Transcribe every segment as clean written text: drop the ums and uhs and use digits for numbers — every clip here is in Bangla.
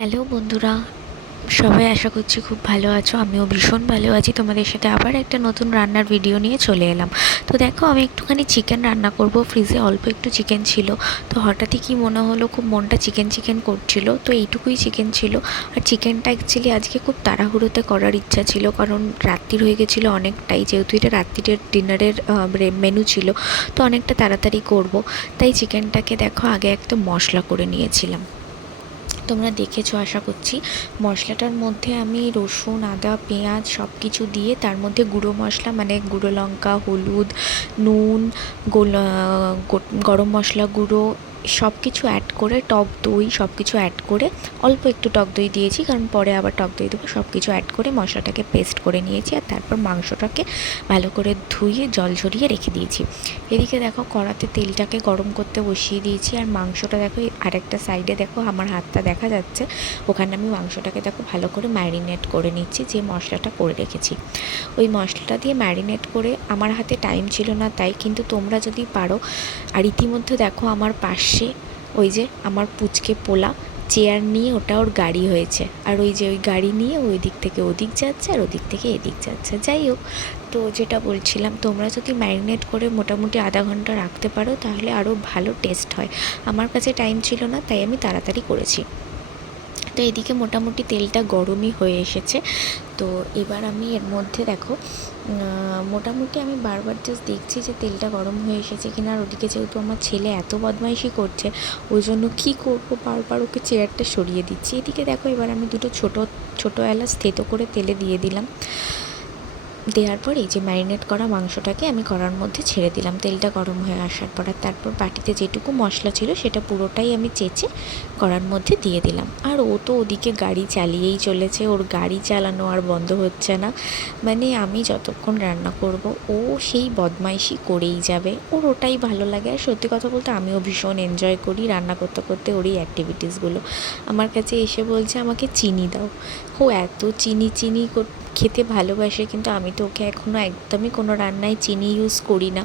হ্যালো বন্ধুরা, সবাই আশা করছি খুব ভালো আছো। আমিও ভীষণ ভালো আছি। তোমাদের সাথে আবার একটা নতুন রান্নার ভিডিও নিয়ে চলে এলাম। তো দেখো, আমি একটুখানি চিকেন রান্না করব। ফ্রিজে অল্প একটু চিকেন ছিল, তো হঠাৎই কি মনে হলো, খুব মনটা চিকেন চিকেন করছিল, তো এইটুকুই চিকেন ছিল। আর চিকেনটা অ্যাকচুয়ালি আজকে খুব তাড়াহুড়োতে করার ইচ্ছা ছিল, কারণ রাত্রির হয়ে গেছিলো অনেকটাই, যেহেতু এটা রাত্রির ডিনারের মেনু ছিল, তো অনেকটা তাড়াতাড়ি করব। তাই চিকেনটাকে দেখো আগে একটা মশলা করে নিয়েছিলাম। তোমরা দেখেছো আশা করছি। মশলাটার মধ্যে আমি রসুন, আদা, পেঁয়াজ সব কিছু দিয়ে তার মধ্যে গুঁড়ো মশলা মানে গুঁড়ো লঙ্কা, হলুদ, নুন, গরম মশলা গুঁড়ো সব কিছু অ্যাড করে, টক দই সব কিছু অ্যাড করে, অল্প একটু টক দই দিয়েছি কারণ পরে আবার টক দই দেবো, সব কিছু অ্যাড করে মশলাটাকে পেস্ট করে নিয়েছি। আর তারপর মাংসটাকে ভালো করে ধুয়ে জল ঝরিয়ে রেখে দিয়েছি। এদিকে দেখো কড়াতে তেলটাকে গরম করতে বসিয়ে দিয়েছি। আর মাংসটা দেখো আরেকটা সাইডে দেখো আমার হাতটা দেখা যাচ্ছে, ওখানে আমি মাংসটাকে দেখো ভালো করে ম্যারিনেট করে নিচ্ছি, যে মশলাটা করে রেখেছি ওই মশলাটা দিয়ে ম্যারিনেট করে। আমার হাতে টাইম ছিল না তাই, কিন্তু তোমরা যদি পারো। আর ইতিমধ্যে দেখো আমার পাশে ওই যে আমার পুচকে পোলা চেয়ার নিয়ে, ওটা ওর গাড়ি হয়েছে, আর ওই যে ওই গাড়ি নিয়ে ওই দিক থেকে ওদিক যাচ্ছে আর ওদিক থেকে এদিক যাচ্ছে। যাই হোক, তো যেটা বলছিলাম, তোমরা যদি ম্যারিনেট করে মোটামুটি আধা ঘন্টা রাখতে পারো তাহলে আরও ভালো টেস্ট হয়। আমার কাছে টাইম ছিল না তাই আমি তাড়াতাড়ি করেছি। তো এদিকে মোটামুটি তেলটা গরমই হয়ে এসেছে। তো এবার আমি এর মধ্যে দেখো মোটামুটি আমি বারবার জাস্ট দেখছি যে তেলটা গরম হয়ে এসেছে কিনা। আর ওদিকে যেহেতু আমার ছেলে এত বদমাইশি করছে, ওই জন্য কী করবো, বারবার ওকে চেয়ারটা সরিয়ে দিচ্ছি। এদিকে দেখো এবার আমি দুটো ছোটো এলাচ থেতো করে তেলে দিয়ে দিলাম। দেওয়ার পর এই যে ম্যারিনেট করা মাংসটাকে আমি কড়ার মধ্যে ছেড়ে দিলাম তেলটা গরম হয়ে আসার পর। আর তারপর বাটিতে যেটুকু মশলা ছিল সেটা পুরোটাই আমি চেঁচে কড়ার মধ্যে দিয়ে দিলাম। আর ও তো ওদিকে গাড়ি চালিয়েই চলেছে, ওর গাড়ি চালানো আর বন্ধ হচ্ছে না। মানে আমি যতক্ষণ রান্না করব ও সেই বদমাইশি করেই যাবে, ওর ওটাই ভালো লাগে। আর সত্যি কথা বলতে আমিও ভীষণ এনজয় করি রান্না করতে করতে ওর এই অ্যাক্টিভিটিসগুলো। আমার কাছে এসে বলছে আমাকে চিনি দাও। ও এত চিনি চিনি খেতে ভালোবাসে, কিন্তু আমি তো ওকে এখনও একদমই কোনো রান্নায় চিনি ইউজ করি না,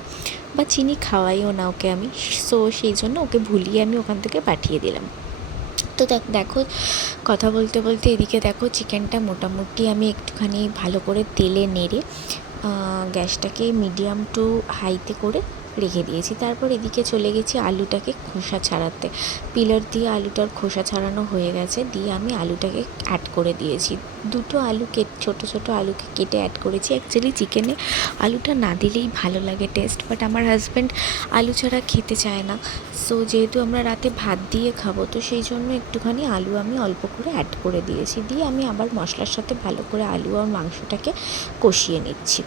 বা চিনি খাওয়াইও না ওকে আমি। সো সেই জন্য ওকে ভুলিয়ে আমি ওখান থেকে পাঠিয়ে দিলাম। তো দেখো কথা বলতে বলতে এদিকে দেখো চিকেনটা মোটামুটি আমি একটুখানি ভালো করে তেলে নেড়ে গ্যাসটাকে মিডিয়াম টু হাইতে করে রেখে দিয়েছি। তারপর এদিকে চলে গেছি আলুটাকে খোসা ছাড়াতে। পিলার দিয়ে আলুটার খোসা ছাড়ানো হয়ে গেছে, দিয়ে আমি আলুটাকে অ্যাড করে দিয়েছি। দুটো আলু ছোটো ছোটো আলুকে কেটে অ্যাড করেছি। অ্যাকচুয়ালি চিকেনে আলুটা না দিলেই ভালো লাগে টেস্ট, বাট আমার হাজব্যান্ড আলু ছাড়া খেতে চায় না। সো যেহেতু আমরা রাতে ভাত দিয়ে খাবো, তো সেই জন্য একটুখানি আলু আমি অল্প করে অ্যাড করে দিয়েছি। দিয়ে আমি আবার মশলার সাথে ভালো করে আলু আর মাংসটাকে কষিয়ে নিচ্ছি।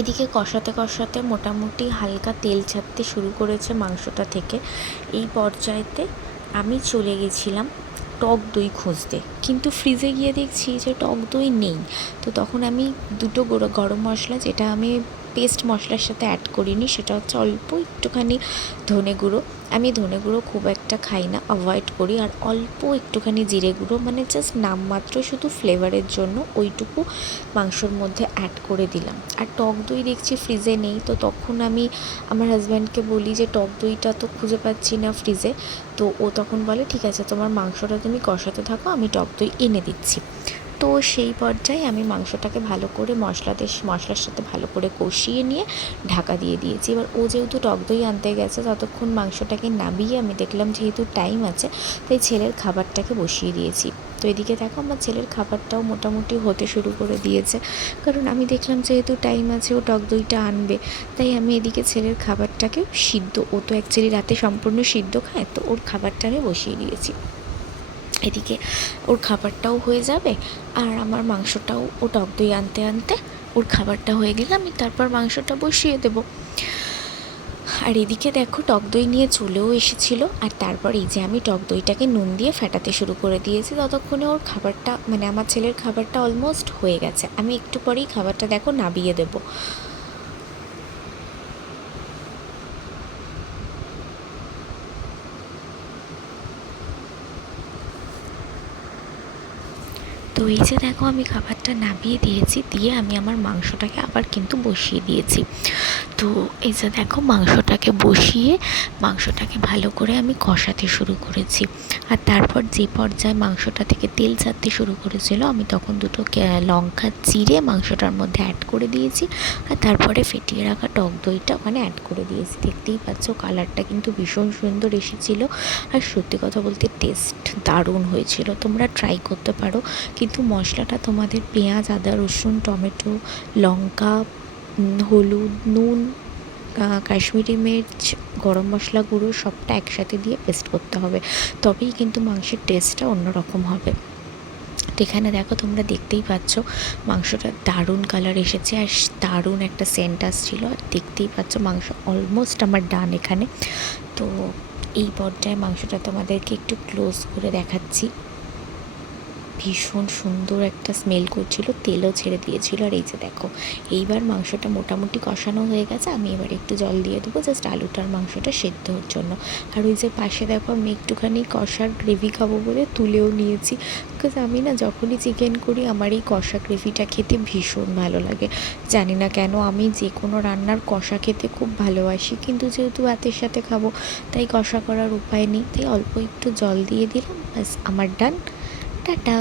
এদিকে কষাতে কষাতে মোটামুটি হালকা তেল ছাড়তে শুরু করেছে মাংসটা থেকে। এই পর্যায়েতে আমি চলে গেছিলাম টক দই খুঁজতে, কিন্তু ফ্রিজে গিয়ে দেখছি যে টক দই নেই। তো তখন আমি দুটো গরম মশলা, যেটা আমি পেস্ট মশলার সাথে অ্যাড করিনি, সেটা হচ্ছে অল্প একটুখানি ধনে গুঁড়ো। আমি ধনে গুঁড়ো খুব একটা খাই না, অ্যাভয়েড করি। আর অল্প একটুখানি জিরে গুঁড়ো, মানে জাস্ট নামমাত্র শুধু ফ্লেভারের জন্য ওইটুকু মাংসর মধ্যে অ্যাড করে দিলাম। আর টক দই দেখছি ফ্রিজে নেই, তো তখন আমি আমার হাজব্যান্ডকে বলি যে টক দইটা তো খুঁজে পাচ্ছি না ফ্রিজে। তো ও তখন বলে ঠিক আছে, তোমার মাংসটা তুমি কষাতে থাকো, আমি টক দই এনে দিচ্ছি। তো সেই পর্যায়ে আমি মাংসটাকে ভালো করে মশলার সাথে ভালো করে কষিয়ে নিয়ে ঢাকা দিয়ে দিয়েছি। এবার ও যেহেতু টক দই আনতে গেছে, ততক্ষণ মাংসটাকে নামিয়ে আমি দেখলাম যেহেতু টাইম আছে, তাই ছেলের খাবারটাকে বসিয়ে দিয়েছি। তো এদিকে দেখো আমার ছেলের খাবারটাও মোটামুটি হতে শুরু করে দিয়েছে, কারণ আমি দেখলাম যেহেতু টাইম আছে ও টক দইটা আনবে, তাই আমি এদিকে ছেলের খাবারটাকে ও তো অ্যাকচুয়ালি রাতে সম্পূর্ণ সিদ্ধ খায়, তো ওর খাবারটা আমি বসিয়ে দিয়েছি। এদিকে ওর খাবারটাও হয়ে যাবে, আর আমার মাংসটাও, ও টক দই আনতে আনতে ওর খাবারটা হয়ে গেলে আমি তারপর মাংসটা বসিয়ে দেবো। আর এদিকে দেখো টক দই নিয়ে চলেও এসেছিলো। আর তারপর এই যে আমি টক দইটাকে নুন দিয়ে ফেটাতে শুরু করে দিয়েছি। ততক্ষণে ওর খাবারটা, মানে আমার ছেলের খাবারটা অলমোস্ট হয়ে গেছে। আমি একটু পরেই খাবারটা দেখো নাবিয়ে দেবো। তো এই যে দেখো আমি খাবারটা নামিয়ে দিয়েছি, দিয়ে আমি আমার মাংসটাকে আবার কিন্তু বসিয়ে দিয়েছি। তো এই যে দেখো মাংসটাকে বসিয়ে মাংসটাকে ভালো করে আমি কষাতে শুরু করেছি। আর তারপর যে পর্যায়ে মাংসটা থেকে তেল ছাড়তে শুরু করেছিল, আমি তখন দুটো লঙ্কা চিড়ে মাংসটার মধ্যে অ্যাড করে দিয়েছি। আর তারপরে ফেটিয়ে রাখা টক দইটা ওখানে অ্যাড করে দিয়েছি। দেখতেই পাচ্ছ কালারটা কিন্তু ভীষণ সুন্দর এসেছিলো। আর সত্যি কথা বলতে টেস্ট দারুণ হয়েছিল, তোমরা ট্রাই করতে পারো। কিন্তু মশলাটা তোমাদের পেঁয়াজ, আদা, রসুন, টমেটো, লঙ্কা, হলুদ, নুন, কাশ্মীরি মির্চ, গরম মশলা গুঁড়ো সবটা একসাথে দিয়ে পেস্ট করতে হবে, তবেই কিন্তু মাংসের টেস্টটা অন্যরকম হবে। তো এখানে দেখো তোমরা দেখতেই পাচ্ছ মাংসটা দারুণ কালার এসেছে আর দারুণ একটা সেন্ট আসছিল। আর দেখতেই পাচ্ছ মাংস অলমোস্ট আমার ডান এখানে। তো এই পর্যায়ে মাংসটা তোমাদেরকে একটু ক্লোজ করে দেখাচ্ছি। ভীষণ সুন্দর একটা স্মেল করছিল, তেলও ছেড়ে দিয়েছিল। আর এই যে দেখো এইবার মাংসটা মোটামুটি কষানো হয়ে গেছে। আমি এবার একটু জল দিয়ে দেবো জাস্ট আলুটার মাংসটা সেদ্ধ হওয়ার জন্য। আর ওই যে পাশে দেখো আমি একটুখানি কষার গ্রেভি খাবো বলে তুলেও নিয়েছি, বিকজ আমি না যখনই চিকেন করি আমার এই কষা গ্রেভিটা খেতে ভীষণ ভালো লাগে। জানি না কেন, আমি যে কোনো রান্নার কষা খেতে খুব ভালোবাসি, কিন্তু যেহেতু ভাতের সাথে খাবো তাই কষা করার উপায় নেই, তাই অল্প একটু জল দিয়ে দিলাম, ব্যাস আমার ডান। টাটা।